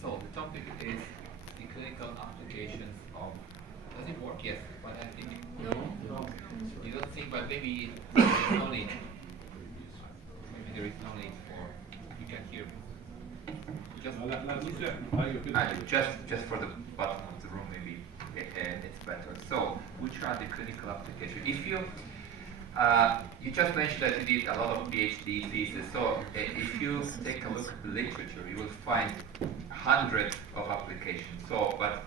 So the topic is the clinical applications of. Does it work? Yes, but I think No. No. you don't think, but maybe there is no need. Maybe there is no need for. You can hear me. Just just for the bottom of the room, maybe it's better. So, which are the clinical applications? If you you just mentioned that you did a lot of PhD theses. So, if you take a look at the literature, you will find hundreds of applications. So, but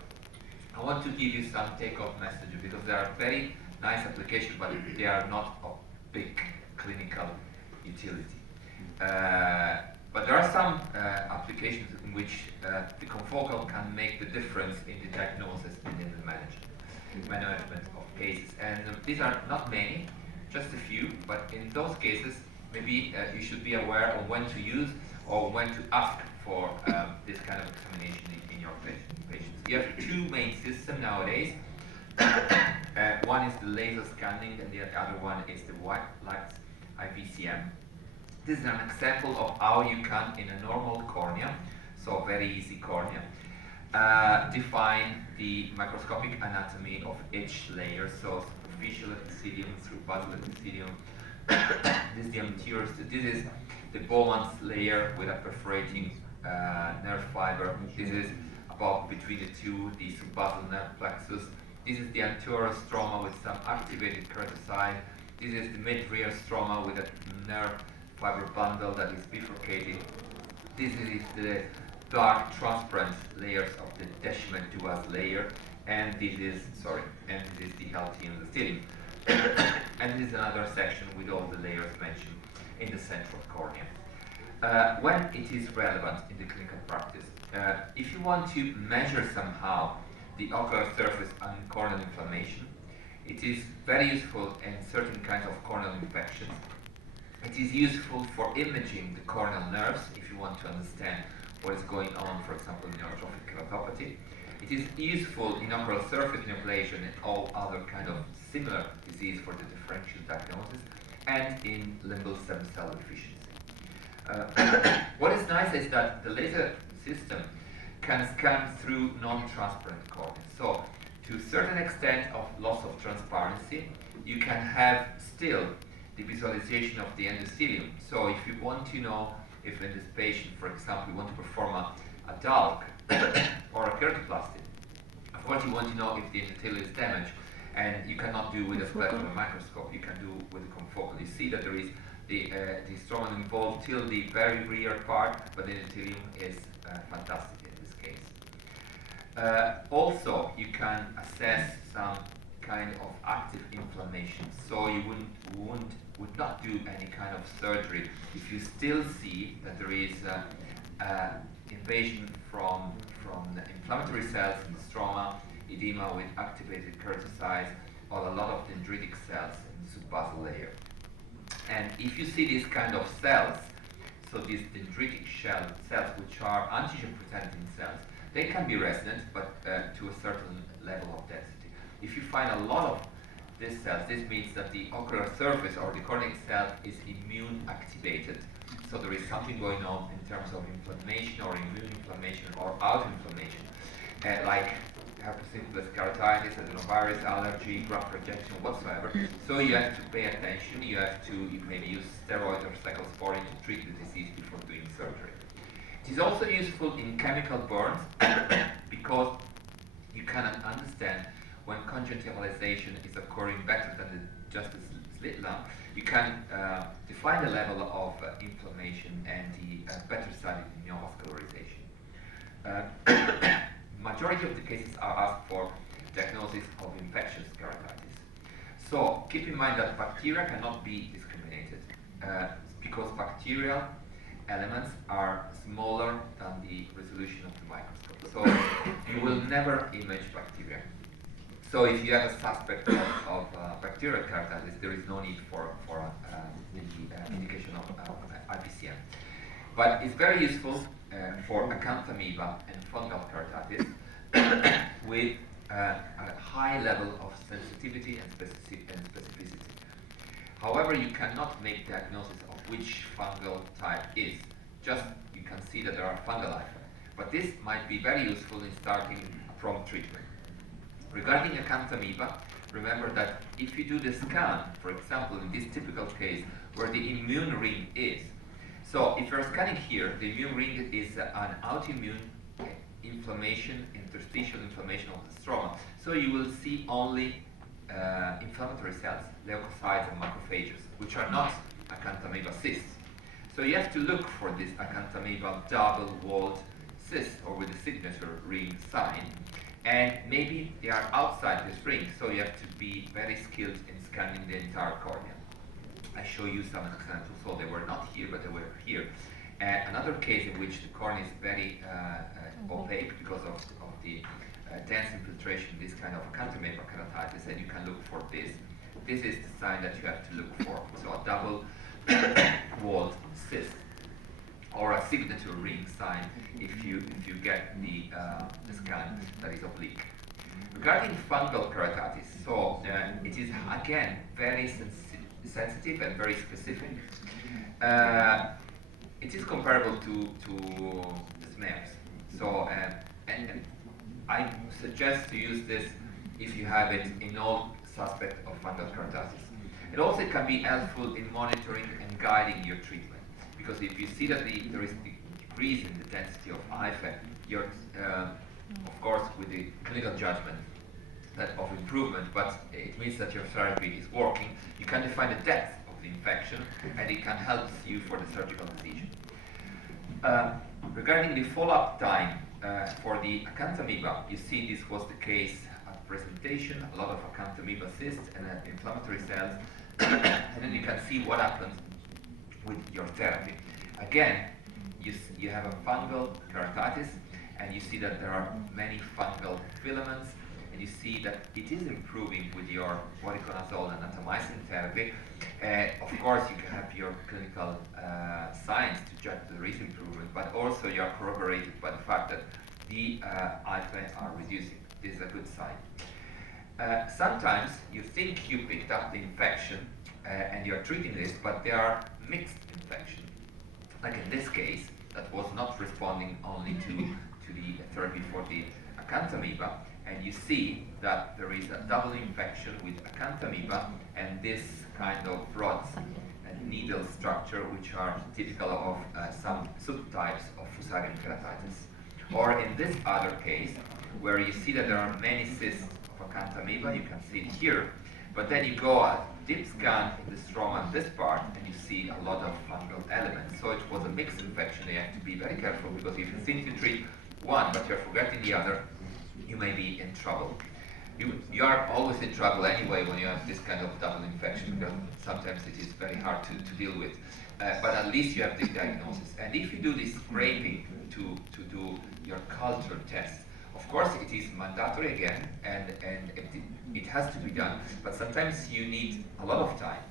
I want to give you some take-off messages because they are very nice applications, but they are not of big clinical utility. But there are some applications in which the confocal can make the difference in the diagnosis and in the management of cases. And these are not many, just a few, but in those cases, maybe you should be aware of when to use or when to ask for this kind of examination in your patients. You have two main systems nowadays. One is the laser scanning, and the other one is the white light IVCM. This is an example of how you can, in a normal cornea, so very easy cornea, define the microscopic anatomy of each layer, so superficial epithelium through basal epithelium. This is the anterior, this is the Bowman's layer with a perforating nerve fiber. This is above between the two, the subbasal nerve plexus. This is the anterior stroma with some activated keratocyte. This is the mid-rear stroma with a nerve fiber bundle that is bifurcating. This is the dark transparent layers of the Deschmann-Duas layer, and this is the healthy endothelium. And this is another section with all the layers mentioned in the central cornea. When it is relevant in the clinical practice, if you want to measure somehow the ocular surface and corneal inflammation, it is very useful in certain kinds of corneal infections. It is useful for imaging the corneal nerves if you want to understand what is going on, for example, in neurotrophic keratopathy. It is useful in ocular surface ablation and all other kind of similar disease for the differential diagnosis, and in limbal stem cell deficiency. What is nice is that the laser system can scan through non-transparent cornea. So, to a certain extent of loss of transparency, you can have still the visualization of the endothelium. So if you want to know if in this patient, for example, you want to perform a DALC or a keratoplasty, of course you want to know if the endothelium is damaged, and you cannot do with a spectral microscope, you can do with a confocal. You see that there is the stroma involved till the very rear part, but the endothelium is fantastic in this case. Also, you can assess some kind of active inflammation. So you would not do any kind of surgery if you still see that there is invasion from the inflammatory cells in the stroma, edema with activated keratocytes, or a lot of dendritic cells in the subbasal layer. And if you see these kind of cells, so these dendritic cells, which are antigen-presenting cells, they can be resident, but to a certain level of density. If you find a lot of these cells, this means that the ocular surface or the cornea itself is immune activated. So there is something going on in terms of inflammation or immune inflammation or autoinflammation, like herpes keratitis, adenovirus, allergy, graft rejection, whatsoever. So you have to pay attention. You have to maybe use steroid or cyclosporin to treat the disease before doing surgery. It is also useful in chemical burns because you cannot understand when conjunctivalization is occurring better than just the slit lamp. You can define the level of inflammation and the better side in neovascularization. Majority of the cases are asked for diagnosis of infectious keratitis. So keep in mind that bacteria cannot be discriminated because bacterial elements are smaller than the resolution of the microscope. So you will never image bacteria. So if you have a suspect of bacterial keratitis, there is no need for the indication of IVCM. But it's very useful for acanthamoeba and fungal keratitis with a high level of sensitivity and specificity. However, you cannot make diagnosis of which fungal type is. Just you can see that there are fungal But this might be very useful in starting a prompt treatment. Regarding acanthamoeba, remember that if you do the scan, for example, in this typical case, where the immune ring is, so if you're scanning here, the immune ring is an autoimmune inflammation, interstitial inflammation of the stroma. So you will see only inflammatory cells, leukocytes and macrophages, which are not acanthamoeba cysts. So you have to look for this acanthamoeba double-walled cyst, or with the signature ring sign, and maybe they are outside this ring, so you have to be very skilled in scanning the entire cornea. I show you some examples, so they were not here, but they were here. Another case in which the cornea is very opaque because of the dense infiltration, this kind of acanthamoeba keratitis, and you can look for this. This is the sign that you have to look for. So a double-walled cyst, or a signature ring sign if you get the scan that is oblique. Regarding fungal keratitis, so it is again very sensitive and very specific. It is comparable to snares. So and I suggest to use this if you have it in all suspects of fungal keratitis. And also it can be helpful in monitoring and guiding your treatment, because if you see that there is a decrease in the density of hyphae, you're of course with the clinical judgment of improvement, but it means that your therapy is working. You can define the depth of the infection, and it can help you for the surgical decision. Regarding the follow-up time for the acanthamoeba, you see this was the case at presentation, a lot of acanthamoeba cysts and inflammatory cells, and then you can see what happens with your therapy. Again, you have a fungal keratitis, and you see that there are many fungal filaments, and you see that it is improving with your voriconazole and natamycin therapy. Of course, you can have your clinical signs to judge there is improvement, but also you are corroborated by the fact that the hyphae are reducing. This is a good sign. Sometimes you think you picked up the infection and you're treating this, but they are mixed infection. Like in this case, that was not responding only to the therapy for the acanthamoeba, and you see that there is a double infection with acanthamoeba and this kind of rods and needle structure, which are typical of some subtypes of fusarium keratitis. Or in this other case, where you see that there are many cysts of acanthamoeba, you can see it here, but then you go a deep scan in the stroma in this part, and you see a lot of fungal elements. So it was a mixed infection. You have to be very careful, because if you think you treat one, but you're forgetting the other, you may be in trouble. You are always in trouble anyway when you have this kind of double infection, because sometimes it is very hard to deal with. But at least you have the diagnosis. And if you do this scraping to do your culture test, of course it is mandatory again, and it has to be done, but sometimes you need a lot of time.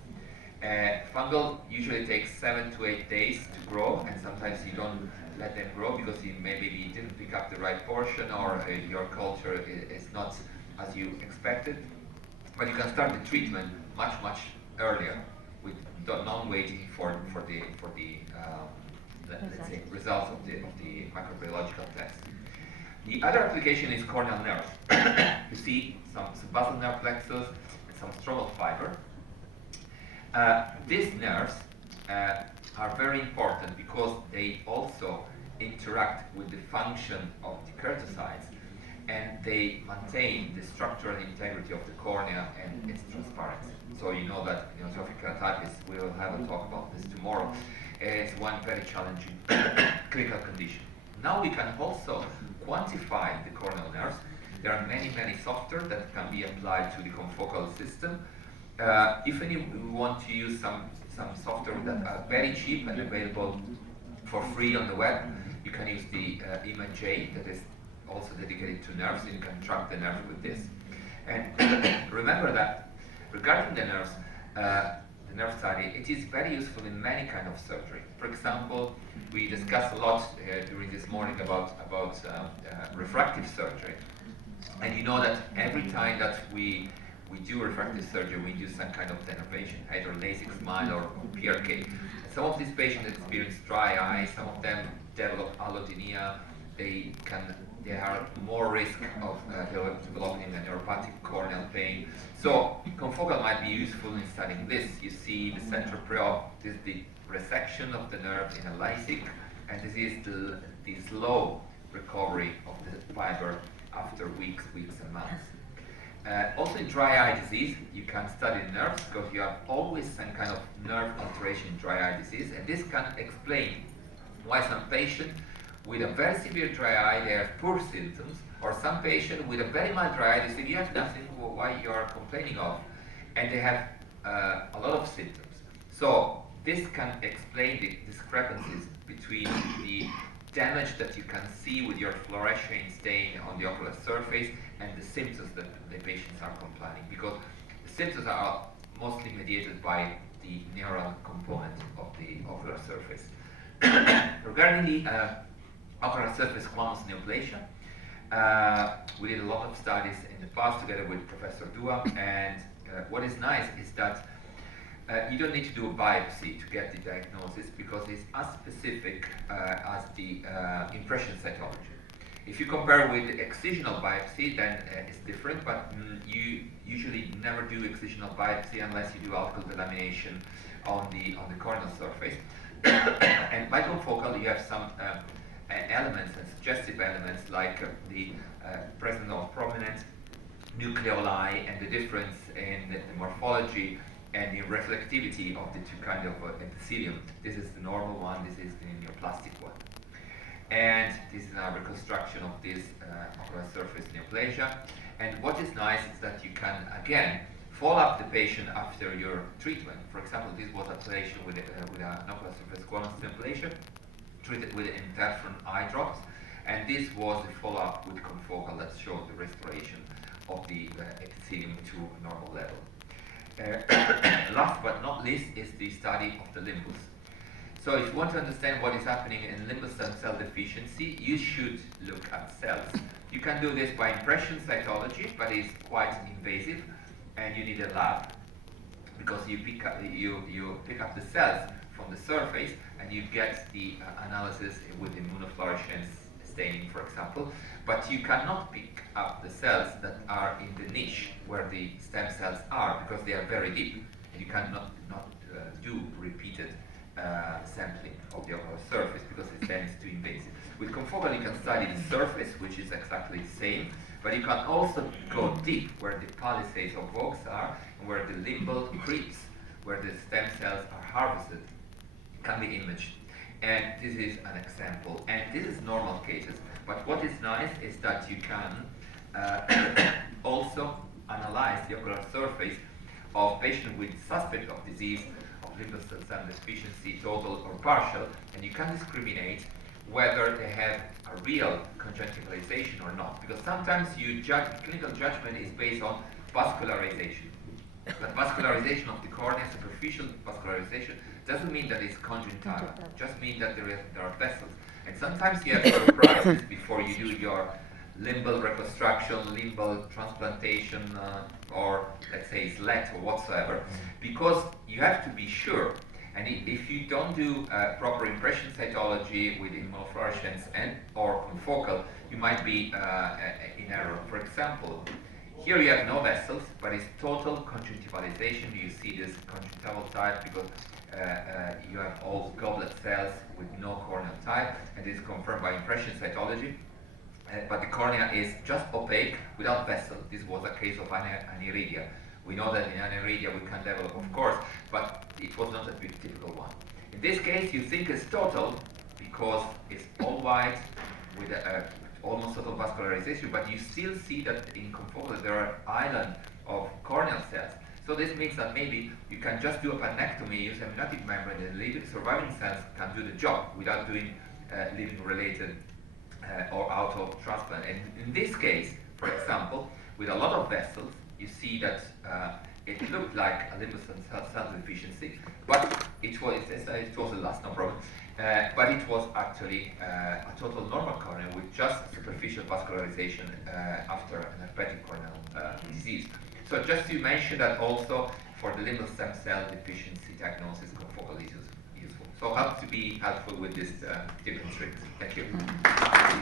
Fungal usually takes 7 to 8 days to grow, and sometimes you don't let them grow because maybe you didn't pick up the right portion, or your culture is not as you expected. But you can start the treatment much earlier, with non-waiting for the let's say results of the microbiological test. The other application is corneal nerves. You see some subbasal nerve plexus and some stromal fiber. These nerves are very important because they also interact with the function of the keratocytes, and they maintain the structural integrity of the cornea and its transparency. So you know that in atrophic keratitis, we will have a talk about this tomorrow. It's one very challenging clinical condition. Now we can also quantify the corneal nerves. There are many software that can be applied to the confocal system. If you want to use some software that are very cheap and available for free on the web, you can use the ImageJ that is also dedicated to nerves, and you can track the nerve with this. And remember that regarding the nerves, the nerve study, it is very useful in many kind of surgery. For example, we discussed a lot during this morning about refractive surgery, and you know that every time that we do refractive surgery, we do some kind of denervation, either LASIK, SMILE, or PRK. Some of these patients experience dry eye, some of them develop allodynia, they are more risk of developing a neuropathic corneal pain. So confocal might be useful in studying this. You see the central pre-op, this is the resection of the nerve in a LASIK, and this is the slow recovery of the fiber after weeks and months. Also in dry eye disease, you can study nerves because you have always some kind of nerve alteration in dry eye disease, and this can explain why some patient with a very severe dry eye, they have poor symptoms, or some patient with a very mild dry eye, they say, you have nothing, why you are complaining of, and they have a lot of symptoms. So this can explain the discrepancies between the damage that you can see with your fluorescein stain on the ocular surface and the symptoms that the patients are complaining, because the symptoms are mostly mediated by the neural component of the ocular surface. Regarding the ocular surface squamous neoplasia, we did a lot of studies in the past together with Professor Dua, and what is nice is that you don't need to do a biopsy to get the diagnosis because it's as specific as the impression cytology. If you compare with excisional biopsy, then it's different, but you usually never do excisional biopsy unless you do optical delamination on the corneal surface. And by confocal, you have some elements and suggestive elements like the presence of prominent nucleoli and the difference in the morphology and the reflectivity of the two kinds of epithelium. This is the normal one, this is the neoplastic one. And this is a reconstruction of this ocular surface neoplasia. And what is nice is that you can, again, follow up the patient after your treatment. For example, this was a patient with an ocular surface squamous neoplasia treated with interferon eye drops, and this was the follow-up with confocal that showed the restoration of the epithelium to a normal level. Last but not least is the study of the limbus. So if you want to understand what is happening in limbus stem cell deficiency, you should look at cells. You can do this by impression cytology, but it's quite invasive, and you need a lab because you pick up the cells from the surface and you get the analysis with immunofluorescence staining, for example, but you cannot pick up the cells that are in the niche where the stem cells are because they are very deep, and you cannot do repeated sampling of the ocular surface because then it's too invasive. With confocal, you can study the surface, which is exactly the same, but you can also go deep where the palisades or vogues are and where the limbal crypts, where the stem cells are harvested, can be imaged. And this is an example. And this is normal cases. But what is nice is that you can also analyze the ocular surface of patients with suspect of disease of limbal cell deficiency, total or partial, and you can discriminate whether they have a real conjunctivalization or not. Because sometimes clinical judgment is based on vascularization. But vascularization of the cornea, superficial vascularization, doesn't mean that it's conjunctival. It just means that there are vessels. And sometimes you have surprises before you do your limbal reconstruction, limbal transplantation, or let's say slat or whatsoever, because you have to be sure. And if you don't do proper impression cytology with immunofluorescence and or confocal, you might be in error. For example, here you have no vessels, but it's total conjunctivalization. You see this conjunctival type because you have all goblet cells with no corneal type, and this is confirmed by impression cytology. But the cornea is just opaque without vessel. This was a case of aniridia. We know that in aniridia we can develop, of course, but it was not a typical one. In this case, you think it's total because it's all white with almost total vascularization, but you still see that in confocal there are islands of corneal cells. So this means that maybe you can just do a panectomy, use amniotic membrane, and the surviving cells can do the job without doing living-related or auto transplant. And in this case, for example, with a lot of vessels, you see that it looked like a limbus cell deficiency, but it was the last, no problem. But it was actually a total normal cornea with just superficial vascularization after an herpetic corneal disease. So just to mention that also for the limbal stem cell deficiency diagnosis, confocal is useful. So hope to be helpful with this different tricks. Thank you.